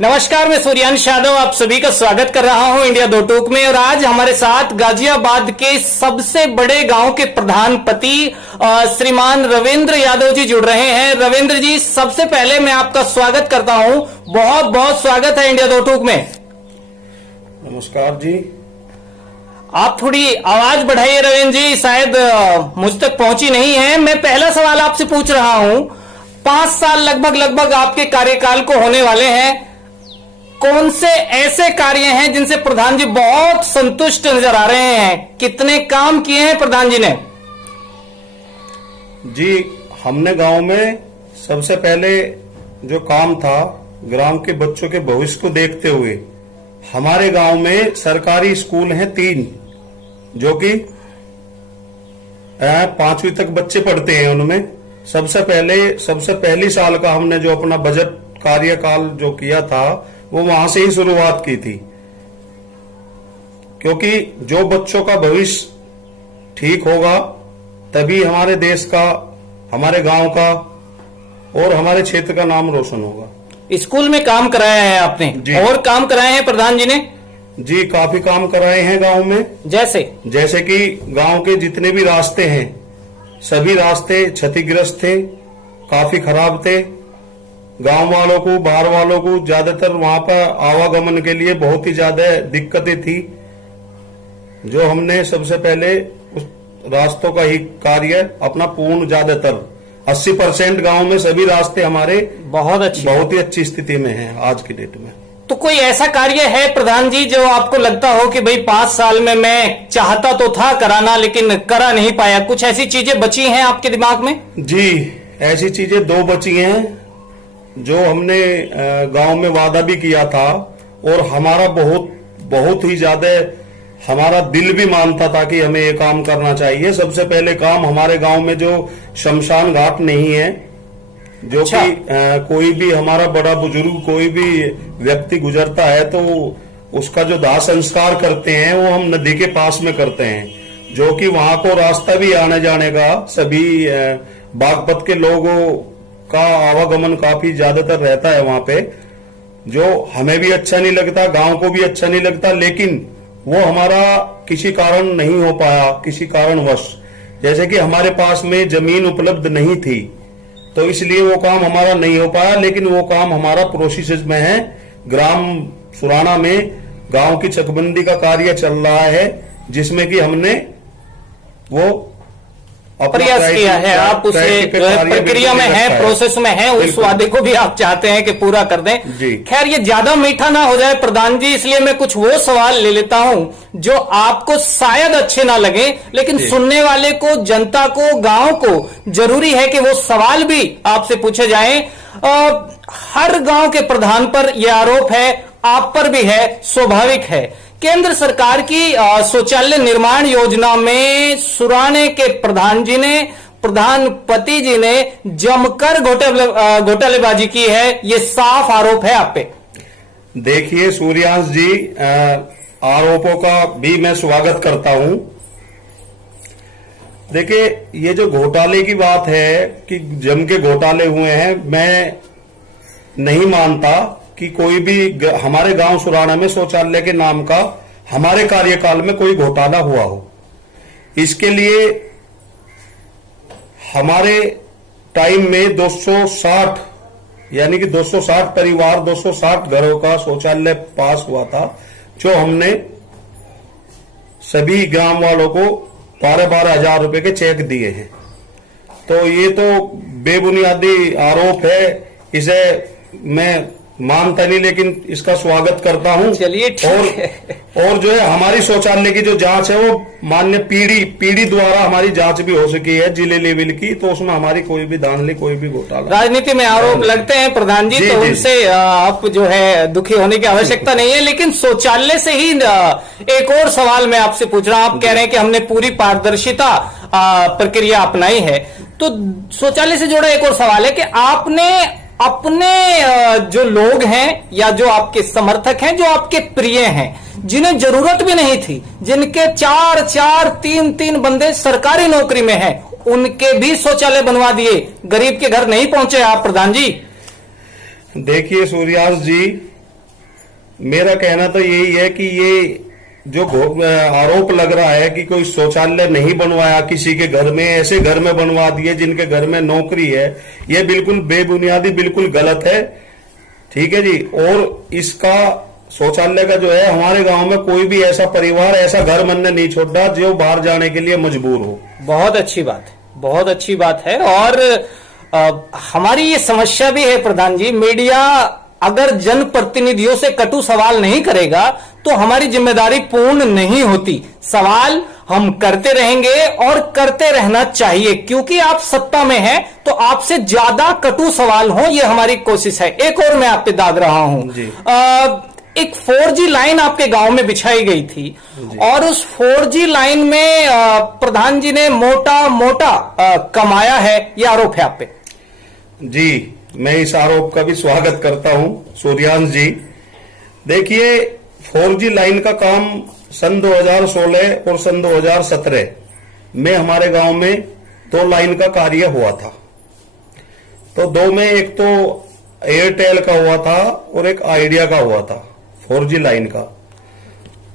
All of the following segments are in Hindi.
नमस्कार, मैं सूर्यांश यादव आप सभी का स्वागत कर रहा हूं इंडिया दो टूक में। और आज हमारे साथ गाजियाबाद के सबसे बड़े गांव के प्रधानपति श्रीमान रविंद्र यादव जी जुड़ रहे हैं। रविंद्र जी, सबसे पहले मैं आपका स्वागत करता हूं, बहुत बहुत स्वागत है इंडिया दो टूक में। नमस्कार जी। आप थोड़ी आवाज बढ़ाइए रविंद्र जी, शायद मुझ तक पहुंची नहीं है। मैं पहला सवाल आपसे पूछ रहा हूं, 5 साल लगभग आपके कार्यकाल को होने वाले हैं। कौन से ऐसे कार्य हैं जिनसे प्रधान जी बहुत संतुष्ट नजर आ रहे हैं? कितने काम किए हैं प्रधान जी ने? जी, हमने गांव में सबसे पहले जो काम था, ग्राम के बच्चों के भविष्य को देखते हुए हमारे गांव में सरकारी स्कूल हैं 3, जो कि 5वीं तक बच्चे पढ़ते हैं। उनमें सबसे पहली साल का हमने जो अपना बजट कार्यकाल जो किया था वो वहां से ही शुरुआत की थी, क्योंकि जो बच्चों का भविष्य ठीक होगा तभी हमारे देश का, हमारे गांव का और हमारे क्षेत्र का नाम रोशन होगा। स्कूल में काम कराया है आपने, और काम कराए हैं प्रधान जी ने? जी, काफी काम कराए हैं गांव में। जैसे कि गांव के जितने भी रास्ते हैं, सभी रास्ते क्षतिग्रस्त थे, काफी खराब थे। गांव वालों को, बाहर वालों को ज्यादातर वहां पर आवागमन के लिए बहुत ही ज्यादा दिक्कतें थी, जो हमने सबसे पहले उस रास्तों का ही कार्य अपना पूर्ण, ज्यादातर 80% गांव में सभी रास्ते हमारे बहुत ही अच्छी स्थिति में हैं आज की डेट में। तो कोई ऐसा कार्य है प्रधान जी जो आपको लगता हो कि भाई 5 साल में मैं चाहता तो था कराना लेकिन करा नहीं पाया? कुछ ऐसी चीजें बची हैं आपके दिमाग में? जी, ऐसी चीजें 2 बची हैं जो हमने गांव में वादा भी किया था, और हमारा बहुत ही ज्यादा हमारा दिल भी मानता था कि हमें ये काम करना चाहिए। सबसे पहले काम, हमारे गांव में जो शमशान घाट नहीं है, जो कि कोई भी हमारा बड़ा बुजुर्ग, कोई भी व्यक्ति गुजरता है तो उसका जो दाह संस्कार करते हैं वो हम नदी के पास में करते हैं, जो कि वहां को रास्ता भी आने जाने का, सभी बागपत के लोगों का आवागमन काफी ज्यादातर रहता है वहां पे, जो हमें भी अच्छा नहीं लगता, गांव को भी अच्छा नहीं लगता। लेकिन वो हमारा किसी कारण नहीं हो पाया, किसी कारणवश, जैसे कि हमारे पास में जमीन उपलब्ध नहीं थी, तो इसलिए वो काम हमारा नहीं हो पाया। लेकिन वो काम हमारा प्रोसेस में है। ग्राम सुराना में गांव की चकबंदी का कार्य चल रहा है, जिसमें कि हमने वो प्रयास किया है। आप उसे प्रक्रिया में है, प्रोसेस में है, उस वादे को भी आप चाहते हैं कि पूरा कर दें। खैर, ये ज्यादा मीठा ना हो जाए प्रधान जी, इसलिए मैं कुछ वो सवाल ले लेता हूं जो आपको शायद अच्छे ना लगे, लेकिन सुनने वाले को, जनता को, गांव को जरूरी है कि वो सवाल भी आपसे पूछे जाएं। हर गांव के प्रधान पर यह आरोप है, आप पर भी है, स्वाभाविक है। केंद्र सरकार की शौचालय निर्माण योजना में सुराने के प्रधानपति जी ने जमकर घोटालेबाजी की है, ये साफ आरोप है आप पे। देखिए सूर्यांश जी, आरोपों का भी मैं स्वागत करता हूं। देखिए, ये जो घोटाले की बात है कि जम के घोटाले हुए हैं, मैं नहीं मानता कि कोई भी हमारे गांव सुराना में शौचालय के नाम का हमारे कार्यकाल में कोई घोटाला हुआ हो। इसके लिए हमारे टाइम में 260 यानी कि 260 परिवार, 260 घरों का शौचालय पास हुआ था, जो हमने सभी ग्राम वालों को 12-12 हजार रुपए के चेक दिए हैं। तो ये तो बेबुनियादी आरोप है, इसे मैं मानता नहीं, लेकिन इसका स्वागत करता हूं। चलिए, ठीक है। और जो है हमारी शौचालय की जो जांच है वो मान्य पीढ़ी द्वारा हमारी जांच भी हो सकी है जिले लेवल की, तो उसमें हमारी कोई भी धांधली, कोई भी घोटाला, राजनीति में आरोप लगते हैं प्रधान जी, तो उनसे आप जो है दुखी होने की आवश्यकता नहीं है। लेकिन शौचालय से ही एक और सवाल मैं आपसे पूछ रहा हूं। आप कह रहे हैं कि हमने पूरी पारदर्शिता प्रक्रिया अपनाई है, तो शौचालय से जुड़ा एक और सवाल है कि आपने अपने जो लोग हैं या जो आपके समर्थक हैं, जो आपके प्रिय हैं, जिन्हें जरूरत भी नहीं थी, जिनके 4-4, 3-3 बंदे सरकारी नौकरी में हैं, उनके भी शौचालय बनवा दिए, गरीब के घर नहीं पहुंचे आप प्रधान जी। देखिए सूर्यास जी, मेरा कहना तो यही है कि ये जो आरोप लग रहा है कि कोई शौचालय नहीं बनवाया किसी के घर में, ऐसे घर में बनवा दिए जिनके घर में नौकरी है, ये बिल्कुल बेबुनियादी, बिल्कुल गलत है। ठीक है जी। और इसका शौचालय का जो है, हमारे गांव में कोई भी ऐसा परिवार, ऐसा घर बनने नहीं छोड़ा जो बाहर जाने के लिए मजबूर हो। बहुत अच्छी बात है, बहुत अच्छी बात है। और हमारी ये समस्या भी है प्रधान जी, मीडिया अगर जनप्रतिनिधियों से कटु सवाल नहीं करेगा तो हमारी जिम्मेदारी पूर्ण नहीं होती। सवाल हम करते रहेंगे और करते रहना चाहिए, क्योंकि आप सत्ता में हैं तो आपसे ज्यादा कटु सवाल हो, ये हमारी कोशिश है। एक और मैं आप पे दाग रहा हूं, एक 4G लाइन आपके गांव में बिछाई गई थी और उस 4G लाइन में प्रधान जी ने मोटा मोटा कमाया है, ये आरोप है आप पे। जी, मैं इस आरोप का भी स्वागत करता हूं सूर्यांश जी। देखिए, 4G लाइन का काम सन 2016 और सन 2017 में हमारे गांव में 2 लाइन का कार्य हुआ था। तो 2 में एक तो एयरटेल का हुआ था और एक आइडिया का हुआ था 4G लाइन का।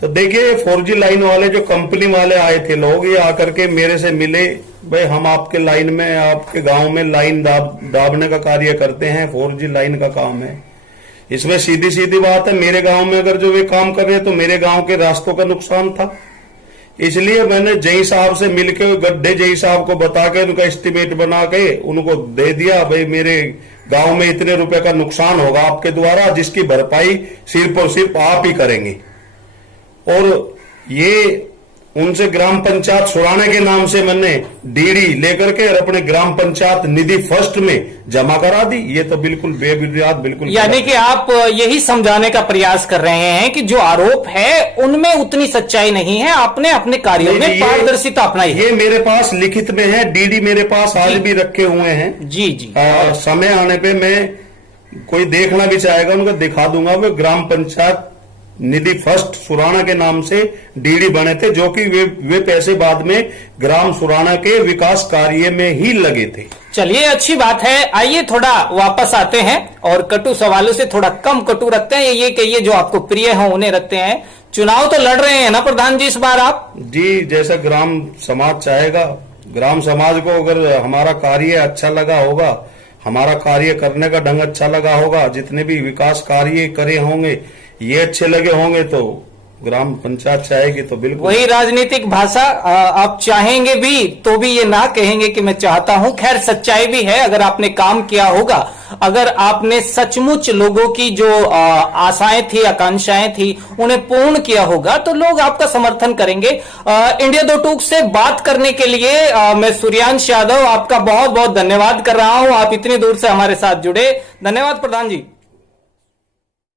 तो देखिए, 4G लाइन वाले जो कंपनी वाले आए थे लोग, ये आकर के मेरे से मिले, भाई हम आपके लाइन में, आपके गांव में लाइन दाबने का कार्य करते हैं, 4G लाइन का काम है। इसमें सीधी सीधी बात है, मेरे गांव में अगर जो वे काम कर रहे हैं तो मेरे गांव के रास्तों का नुकसान था। इसलिए मैंने जई साहब से मिलकर, गड्ढे जई साहब को बता के उनका एस्टिमेट बना के उनको दे दिया, भाई मेरे गांव में इतने रुपए का नुकसान होगा आपके द्वारा, जिसकी भरपाई सिर्फ और सिर्फ आप ही करेंगे। और ये उनसे ग्राम पंचायत सुराने के नाम से मैंने डीडी लेकर के अपने ग्राम पंचायत निधि फर्स्ट में जमा करा दी। ये तो बिल्कुल बेबुनियाद, बिल्कुल। यानी कि आप यही समझाने का प्रयास कर रहे हैं कि जो आरोप है उनमें उतनी सच्चाई नहीं है, आपने अपने कार्यों में पारदर्शिता अपनाई है। ये मेरे पास लिखित में है, डीडी मेरे पास आज भी रखे हुए हैं। जी जी। समय आने पे मैं, कोई देखना भी चाहेगा उनको दिखा दूंगा। वो ग्राम पंचायत निधि फर्स्ट सुराना के नाम से डीडी बने थे, जो कि वे पैसे बाद में ग्राम सुराना के विकास कार्य में ही लगे थे। चलिए, अच्छी बात है। आइए थोड़ा वापस आते हैं और कटु सवालों से थोड़ा कम कटु रखते हैं। ये कहिए जो आपको प्रिय हो उन्हें रखते हैं। चुनाव तो लड़ रहे हैं ना प्रधान जी इस बार आप? जी, जैसा ग्राम समाज चाहेगा। ग्राम समाज को अगर हमारा कार्य अच्छा लगा होगा, हमारा कार्य करने का ढंग अच्छा लगा होगा, जितने भी विकास कार्य करे होंगे ये अच्छे लगे होंगे, तो ग्राम पंचायत चाहेगी तो बिल्कुल। वही राजनीतिक भाषा, आप चाहेंगे भी तो भी ये ना कहेंगे कि मैं चाहता हूं। खैर, सच्चाई भी है, अगर आपने काम किया होगा, अगर आपने सचमुच लोगों की जो आशाएं थी, आकांक्षाएं थी, उन्हें पूर्ण किया होगा तो लोग आपका समर्थन करेंगे। इंडिया 2 टूक से बात करने के लिए मैं सूर्यांश यादव आपका बहुत बहुत धन्यवाद कर रहा हूं। आप इतनी दूर से हमारे साथ जुड़े, धन्यवाद प्रधान जी।